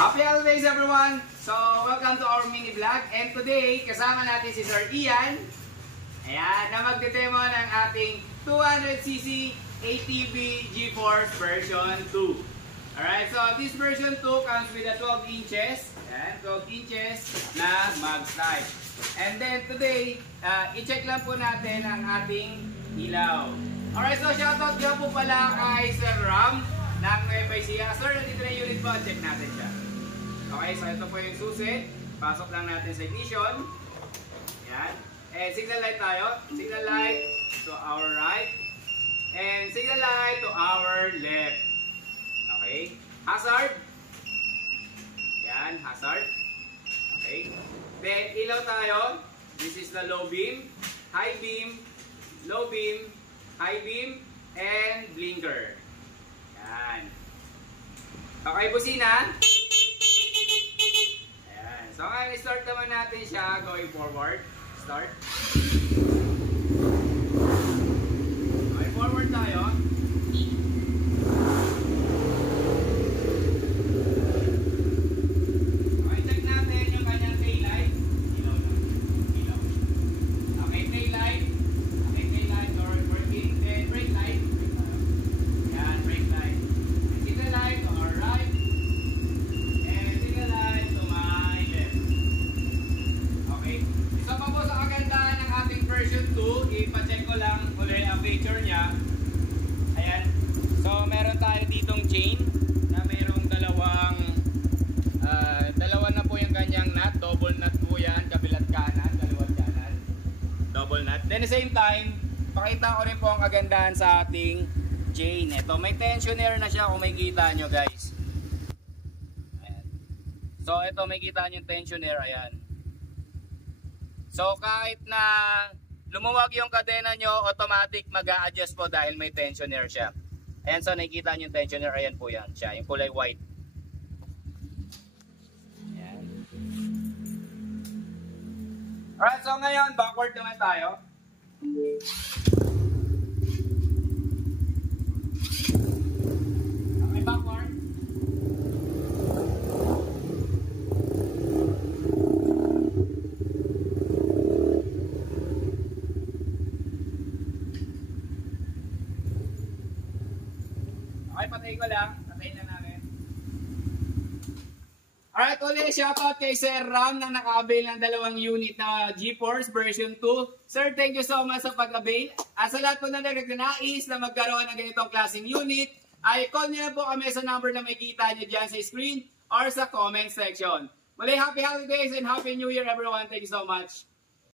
Happy holidays everyone! So, welcome to our mini vlog. And today, kasama natin si Sir Ian. Ayan, na magdedemo ng ating 200cc ATV GeForce version 2. Alright, so this version 2 comes with a 12 inches. Ayan, 12 inches na mag slide. And then today, i-check lang po natin ang ating ilaw. Alright, so shoutout nga po pala kay Sir Ram ng FIC. Sir, nandito na yung unit po. Check natin siya. Okay, so ito po yung susi. Pasok lang natin sa ignition. Yan. And signal light tayo. Signal light to our right. And signal light to our left. Okay. Hazard. Yan, hazard. Okay. Then, ilaw tayo. This is the low beam, high beam, low beam, high beam, and blinker. Yan. Okay, busina. Ayan. So, ngayon, start naman natin siya going forward. Start. Okay, forward tayo. Okay, check natin yung kanyang tail light. Ilaw lang. Ilaw. Okay, tail light. Okay, tail light or working. Then, brake light. Ayan, brake light. Signal light to our right. And signal light to my left. Okay. Isa pa po sa kagandahan ng ating version 2, ipacheck ko lang ulit ang feature niya. Ayan. So, meron tayo ditong chain na merong dalawa na po yung kanyang nut. Double nut po yan. Kabilat kanan, dalawang kanan. Double nut. Then, at the same time, pakita ko rin po ang kagandahan sa ating chain. Ito, may tensioner na siya kung may kita nyo, guys. Ayan. So, ito, may kita nyo yung tensioner. Ayan. So, kahit na lumuwag yung kadena nyo, automatic mag-a-adjust po dahil may tensioner siya. Ayan, so nakikita nyo yung tensioner. Ayan po yan siya, yung kulay white. Ayan. Alright, so ngayon, backward naman tayo. Okay, backward. Okay, patay ko lang. Patayin na namin. Alright, ulit shoutout kay Sir Ram na naka-avail ng dalawang unit na GeForce version 2. Sir, thank you so much sa pag-avail. At sa lahat po na nagkakanais na magkaroon ng ganitong klaseng unit, ay call nyo na po kami sa number na may kita nyo dyan sa screen or sa comment section. Muli, happy holidays and happy new year everyone. Thank you so much.